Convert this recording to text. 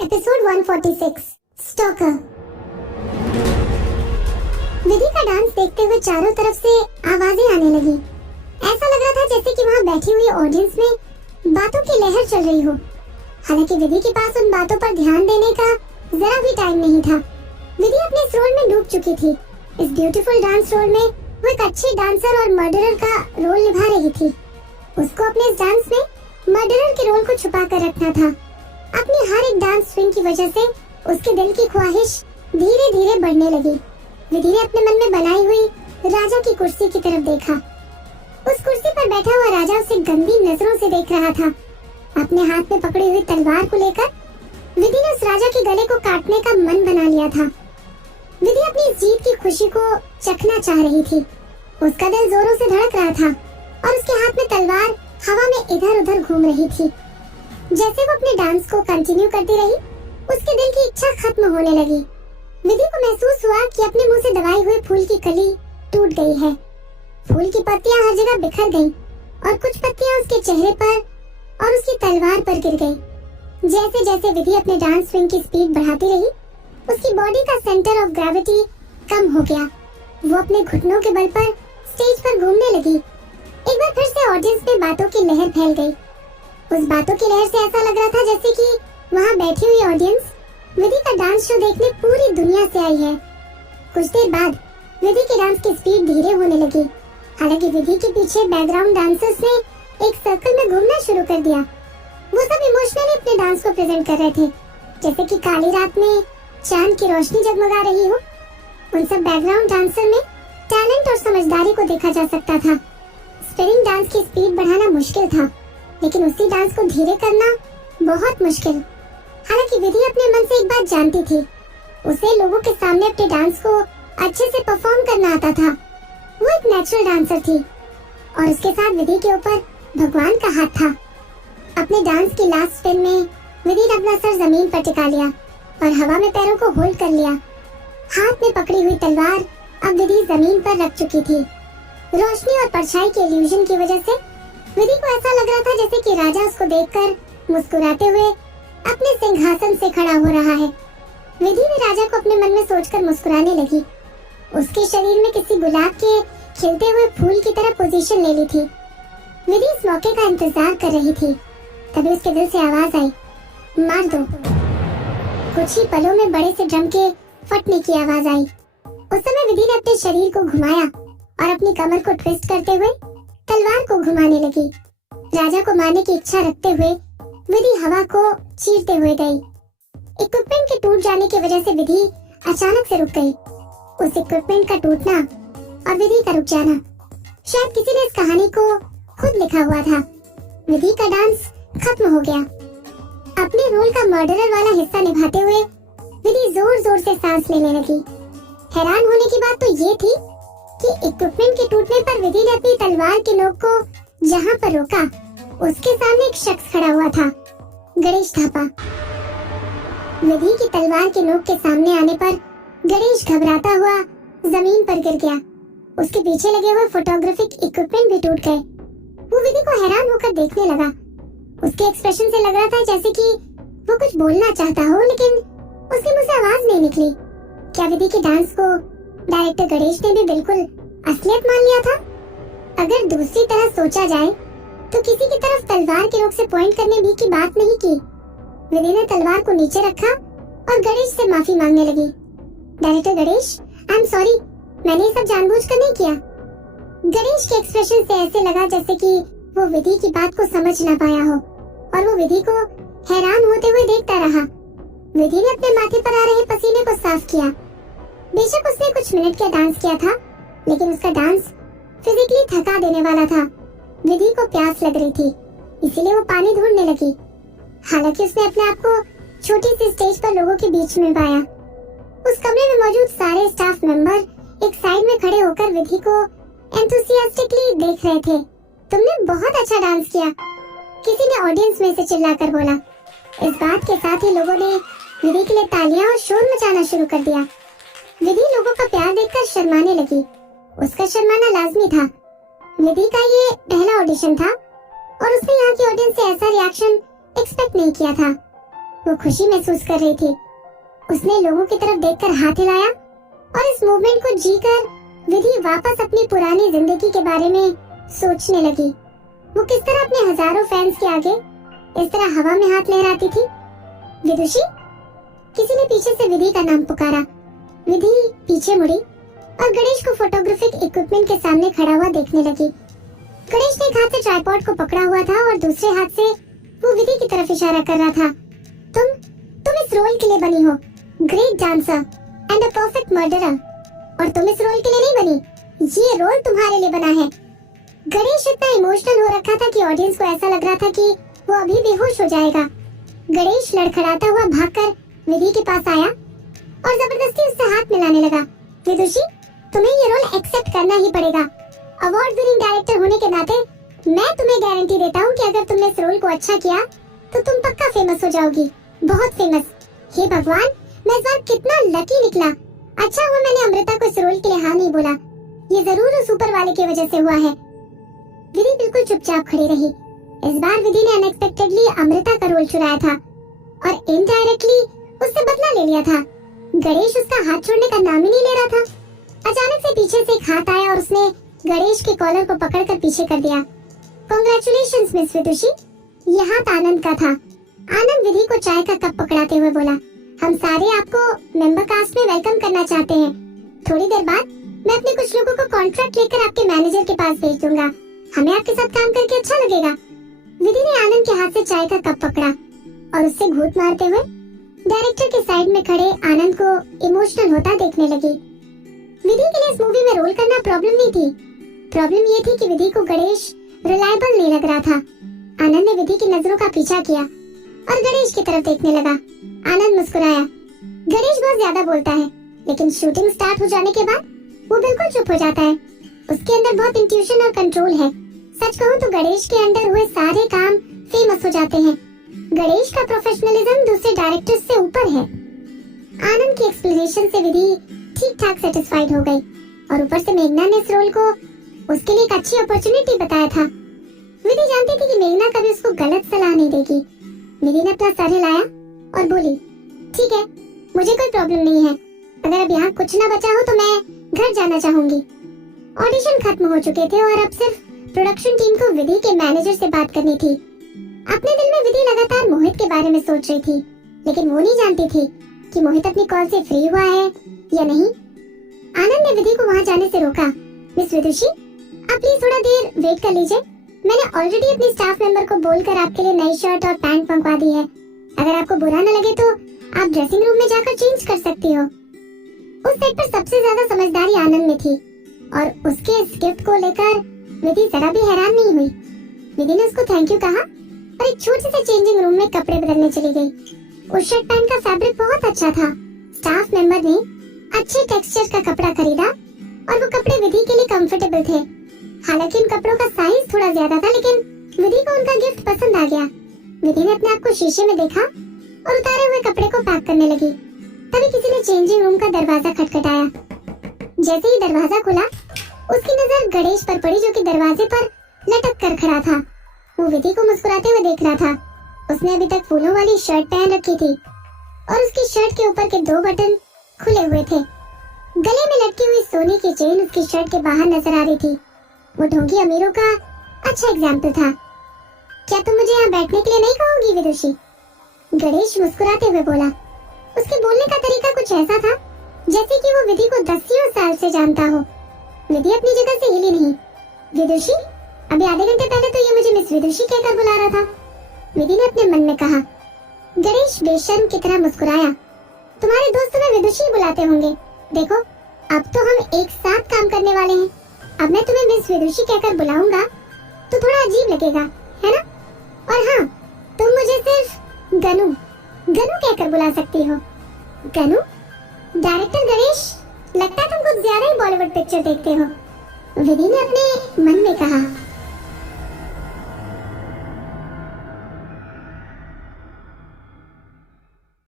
Episode 146 stalker. विधि का dance देखते हुए चारों तरफ से आवाजें आने लगी। ऐसा लग रहा था जैसे कि वहां बैठी हुई ऑडियंस में बातों की लहर चल रही हो। हालांकि विधि के पास उन बातों पर ध्यान देने का जरा भी टाइम नहीं था। विधि अपने इस रोल में डूब चुकी थी। इस ब्यूटीफुल डांस रोल में वो एक अच्छी डांसर और मर्डरर का रोल निभा रही थी। उसको अपने इस डांस में मर्डरर के रोल को छुपा कर रखना था। अपनी हर एक डांस स्विंग की वजह से उसके दिल की ख्वाहिश धीरे धीरे बढ़ने लगी। विधि ने अपने मन में बनाई हुई राजा की कुर्सी की तरफ देखा। उस कुर्सी पर बैठा हुआ राजा उसे गंदी नजरों से देख रहा था। अपने हाथ में पकड़ी हुई तलवार को लेकर विधि ने उस राजा के गले को काटने का मन बना लिया था। विधि अपनी इस जीत की खुशी को चखना चाह रही थी। उसका दिल जोरों से धड़क रहा था और उसके हाथ में तलवार हवा में इधर उधर घूम रही थी। जैसे वो अपने डांस को कंटिन्यू करती रही, उसके दिल की इच्छा खत्म होने लगी। विधि को महसूस हुआ कि अपने मुंह से दबाए हुए फूल की कली टूट गई है। फूल की पत्तियां हर जगह बिखर गईं और कुछ पत्तियां उसके चेहरे पर और उसकी तलवार पर गिर गईं। जैसे जैसे विधि अपने डांस स्विंग की स्पीड बढ़ाती रही, उसकी बॉडी का सेंटर ऑफ ग्रेविटी कम हो गया। वो अपने घुटनों के बल पर स्टेज पर घूमने लगी। एक बार फिर से ऑडियंस में बातों की लहर फैल गई। उस बातों की लहर से ऐसा लग रहा था जैसे कि वहाँ बैठी हुई ऑडियंस विधि का डांस शो देखने पूरी दुनिया से आई है। कुछ देर बाद विधि के डांस की स्पीड धीरे होने लगी। हालांकि विधि के पीछे बैकग्राउंड डांसर्स ने एक सर्कल में घूमना शुरू कर दिया। वो सब इमोशनली अपने डांस को प्रेजेंट कर रहे थे, जैसे कि काली रात में चांद की रोशनी जगमगा रही हो। उन सब बैकग्राउंड डांसर में टैलेंट और समझदारी को देखा जा सकता था। स्पिनिंग डांस की स्पीड बढ़ाना मुश्किल था, लेकिन उसी डांस को धीरे करना बहुत मुश्किल। हालांकि विधि अपने मन से एक बात जानती थी, उसे लोगों के सामने अपने डांस को अच्छे से परफॉर्म करना आता था। वो एक नेचुरल डांसर थी और उसके साथ विधि के ऊपर भगवान का हाथ था। अपने डांस की लास्ट स्पिन में विधि ने अपना सर जमीन पर टिका लिया और हवा में पैरों को होल्ड कर लिया। हाथ में पकड़ी हुई तलवार अब विधि जमीन पर रख चुकी थी। रोशनी और परछाई के इल्यूजन की वजह से विधि को ऐसा लग रहा था जैसे कि राजा उसको देखकर मुस्कुराते हुए अपने सिंहासन से खड़ा हो रहा है। विधि भी राजा को अपने मन में सोचकर मुस्कुराने लगी। उसके शरीर में किसी गुलाब के खिलते हुए फूल की तरह पोजीशन ले ली थी। विधि इस मौके का इंतजार कर रही थी। तभी उसके दिल से आवाज आई, मार दो। कुछ ही पलों में बड़े से ड्रम के फटने की आवाज आई। उस समय विधि ने अपने शरीर को घुमाया और अपनी कमर को ट्विस्ट करते हुए तलवार को घुमाने लगी। राजा को मारने की इच्छा रखते हुए विधि हवा को चीरते हुए गई। इक्विपमेंट के टूट जाने की वजह से विधि अचानक से रुक गई। उस इक्विपमेंट का टूटना और विधि का रुक जाना, शायद किसी ने इस कहानी को खुद लिखा हुआ था। विधि का डांस खत्म हो गया। अपने रोल का मर्डरर वाला हिस्सा निभाते हुए विधि जोर जोर से सांस लेने लगी। हैरान होने की बात तो ये थी कि इक्विपमेंट के टूटने पर विधि ने अपनी तलवार की नोक को जहां पर रोका, उसके सामने एक शख्स खड़ा हुआ था, गणेश थापा। विधि की तलवार की नोक के सामने आने पर गणेश घबराता हुआ जमीन पर गिर गया। उसके पीछे लगे हुए फोटोग्राफिक इक्विपमेंट भी टूट गए। वो विधि को हैरान होकर देखने लगा। उसके एक्सप्रेशन से लग रहा था जैसे कि वो कुछ बोलना चाहता हो, लेकिन उसके मुंह से आवाज नहीं निकली। क्या विधि के डांस को डायरेक्टर गणेश ने भी बिल्कुल असलियत मान लिया था? अगर दूसरी तरह सोचा जाए तो किसी की तरफ तलवार के नोक से पॉइंट करने भी की बात नहीं की। विधि ने तलवार को नीचे रखा और गणेश से माफी मांगने लगी। Director Ganesh, I am sorry, मैंने ये सब जानबूझकर नहीं किया। गणेश के एक्सप्रेशन से ऐसे लगा जैसे कि वो विधि की बात को समझ ना पाया हो और वो विधि को हैरान होते हुए देखता रहा। विधि ने अपने माथे पर आ रहे पसीने को साफ किया। बेशक उसने कुछ मिनट का डांस किया था, लेकिन उसका डांस फिजिकली थका देने वाला था। विधि को प्यास लग रही थी, इसीलिए वो पानी ढूंढने लगी। हालांकि उसने अपने आप को छोटी सी स्टेज पर लोगों के बीच में पाया। उस कमरे में मौजूद सारे स्टाफ मेंबर एक साइड में खड़े होकर विधि को एंथुसियास्टिकली देख रहे थे। तुमने बहुत अच्छा डांस किया, किसी ने ऑडियंस में से चिल्लाकर बोला। इस बात के साथ ही लोगों ने विधि के लिए तालियां और शोर मचाना शुरू कर दिया। विधि लोगों का प्यार देखकर शर्माने लगी। उसका शर्माना लाजमी था। विधि का ये पहला ऑडिशन था और उसने यहाँ की ऑडियंस से ऐसा रिएक्शन एक्सपेक्ट नहीं किया था। वो खुशी महसूस कर रही थी। उसने लोगों की तरफ देखकर हाथ हिलाया और इस मूवमेंट को जीकर विधि वापस अपनी पुरानी जिंदगी के बारे में सोचने लगी। वो किस तरह अपने हजारों फैंस के आगे इस तरह हवा में हाथ लहराती थी। विदुषी, किसी ने पीछे से विधि का नाम पुकारा। विधि पीछे मुड़ी और गणेश को फोटोग्राफिक इक्विपमेंट के सामने खड़ा हुआ देखने लगी। गणेश ने एक हाथ से ट्राइपॉड को पकड़ा हुआ था और दूसरे हाथ से वो विधि की तरफ इशारा कर रहा था। तुम इस रोल के लिए बनी हो, great dancer and a perfect murderer. और तुम इस रोल के लिए नहीं बनी, ये रोल तुम्हारे लिए बना है। गणेश इतना इमोशनल हो रखा था कि ऑडियंस को ऐसा लग रहा था कि वो अभी बेहोश हो जाएगा। गणेश लड़खड़ाता हुआ भागकर विधि के पास आया और जबरदस्ती उससे हाथ मिलाने लगा। विदुषी, तुम्हें ये रोल एक्सेप्ट करना ही पड़ेगा। अवार्ड विनिंग डायरेक्टर होने के नाते मैं तुम्हें गारंटी देता हूँ कि अगर तुमने इस रोल को अच्छा किया तो तुम पक्का फेमस हो जाओगी, बहुत फेमस। हे भगवान, मैं इस बार कितना लकी निकला। अच्छा हुआ मैंने अमृता को इस रोल के लिए हाँ नहीं बोला। ये जरूर उस ऊपर वाले की वजह से हुआ है। विधि बिल्कुल चुपचाप खड़ी रही। इस बार विधि ने अनएक्सपेक्टेडली अमृता का रोल चुराया था और इनडायरेक्टली उससे बदला ले लिया था। गणेश उसका हाथ छोड़ने का नाम ही नहीं ले रहा था। अचानक से पीछे से एक हाथ आया और उसने गणेश के कॉलर को पकड़कर पीछे कर दिया। कांग्रेचुलेशंस मिस विदुषी। यह हाथ आनंद का था। आनंद विधि को चाय का कप पकड़ाते हुए बोला, हम सारे आपको मेंबर कास्ट में वेलकम करना चाहते हैं। थोड़ी देर बाद मैं अपने कुछ लोगों को कॉन्ट्रैक्ट लेकर आपके मैनेजर के पास भेज दूंगा। हमें आपके साथ काम करके अच्छा लगेगा। विधि ने आनंद के हाथ से चाय का कप पकड़ा और उससे घूंट मारते हुए डायरेक्टर के साइड में खड़े आनंद को इमोशनल होता देखने लगी। विधि के लिए इस मूवी में रोल करना प्रॉब्लम नहीं थी। प्रॉब्लम ये थी कि विधि को गणेश रिलायबल नहीं लग रहा था। आनंद ने विधि की नजरों का पीछा किया और गणेश की तरफ देखने लगा। आनंद मुस्कुराया। गणेश बहुत ज्यादा बोलता है, लेकिन शूटिंग स्टार्ट हो जाने के बाद वो बिल्कुल चुप हो जाता है। उसके अंदर बहुत इंट्यूशन और कंट्रोल है। सच कहूँ तो गणेश के अंदर हुए सारे काम फेमस हो जाते हैं। गणेश का प्रोफेशनलिज्म दूसरे डायरेक्टर्स से ऊपर है। आनंद की एक्सप्लेनेशन से विधि ठीक ठाक सेटिस्फाइड हो गई और ऊपर से मेघना ने इस रोल को उसके लिए एक अच्छी अपॉर्चुनिटी बताया था। विधि जानती थी कि मेघना कभी उसको गलत सलाह नहीं देगी। विधि ने अपना सर हिलाया और बोली, ठीक है, मुझे कोई प्रॉब्लम नहीं है। अगर अब यहाँ कुछ ना बचा हो तो मैं घर जाना चाहूंगी। ऑडिशन खत्म हो चुके थे और अब सिर्फ प्रोडक्शन टीम को विधि के मैनेजर से बात करनी थी। अपने दिल में विधि लगातार मोहित के बारे में सोच रही थी, लेकिन वो नहीं जानती थी कि मोहित अपनी कॉल से फ्री हुआ है या नहीं। आनंद ने विधि को वहाँ जाने से रोका। मिस विदुषी, आप प्लीज थोड़ा देर वेट कर लीजिए। मैंने ऑलरेडी अपने स्टाफ मेंबर को बोलकर आपके लिए नई शर्ट और पैंट मंगवा दी है। अगर आपको बुरा न लगे तो आप ड्रेसिंग रूम में जाकर चेंज कर सकती हो। उस सेट पर सबसे ज्यादा समझदारी आनंद में थी और उसके इस गिफ्ट को लेकर विधि जरा भी हैरान नहीं हुई। विधि ने उसको थैंक यू कहा और एक छोटे से चेंजिंग रूम में कपड़े बदलने चली गई। उस शर्ट पैंट का फैब्रिक बहुत अच्छा था। स्टाफ मेंबर ने अच्छे टेक्सचर का कपड़ा खरीदा और वो कपड़े विधि के लिए कंफर्टेबल थे। हालांकि उन कपड़ों का साइज थोड़ा ज्यादा था, लेकिन विधि को उनका गिफ्ट पसंद आ गया। विधि ने अपने आप को शीशे में देखा और उतारे हुए कपड़े को पैक करने लगी। तभी किसी ने चेंजिंग रूम का दरवाजा खटखटाया। जैसे ही दरवाजा खुला, उसकी नजर गणेश पर पड़ी, जो कि दरवाजे पर लटक कर खड़ा था। वो विधि को मुस्कुराते हुए देख रहा था। उसने अभी तक फूलों वाली शर्ट पहन रखी थी और उसकी शर्ट के ऊपर के 2 बटन खुले हुए थे। गले में लटकी हुई सोने की चेन उसकी शर्ट के बाहर नजर आ रही थी। वो ढोंगी अमीरों का अच्छा एग्जाम्पल था। क्या तुम मुझे यहाँ बैठने के लिए नहीं कहोगी विदुषी? गणेश मुस्कुराते हुए बोला। उसके बोलने का तरीका कुछ ऐसा था जैसे कि वो विधि को 10 साल से जानता हो। विधि अपनी जगह से हिली नहीं। विदुषी, अभी आधे घंटे पहले तो ये मुझे मिस विदुषी कहकर बुला रहा था, विधि ने अपने मन में कहा। गणेश बेशर्म की तरह मुस्कुराया। तुम्हारे दोस्त तुम्हें विदुषी बुलाते होंगे। देखो, अब तो हम एक साथ काम करने वाले हैं। अब मैं तुम्हें मिस विदुषी कहकर बुलाऊंगा तो थोड़ा अजीब लगेगा, है ना? और हाँ, तुम मुझे सिर्फ गनु कहकर बुला सकती हो। गनु? डायरेक्टर गणेश, लगता है तुम कुछ ज्यादा ही बॉलीवुड पिक्चर देखते हो, विधि ने अपने मन में कहा।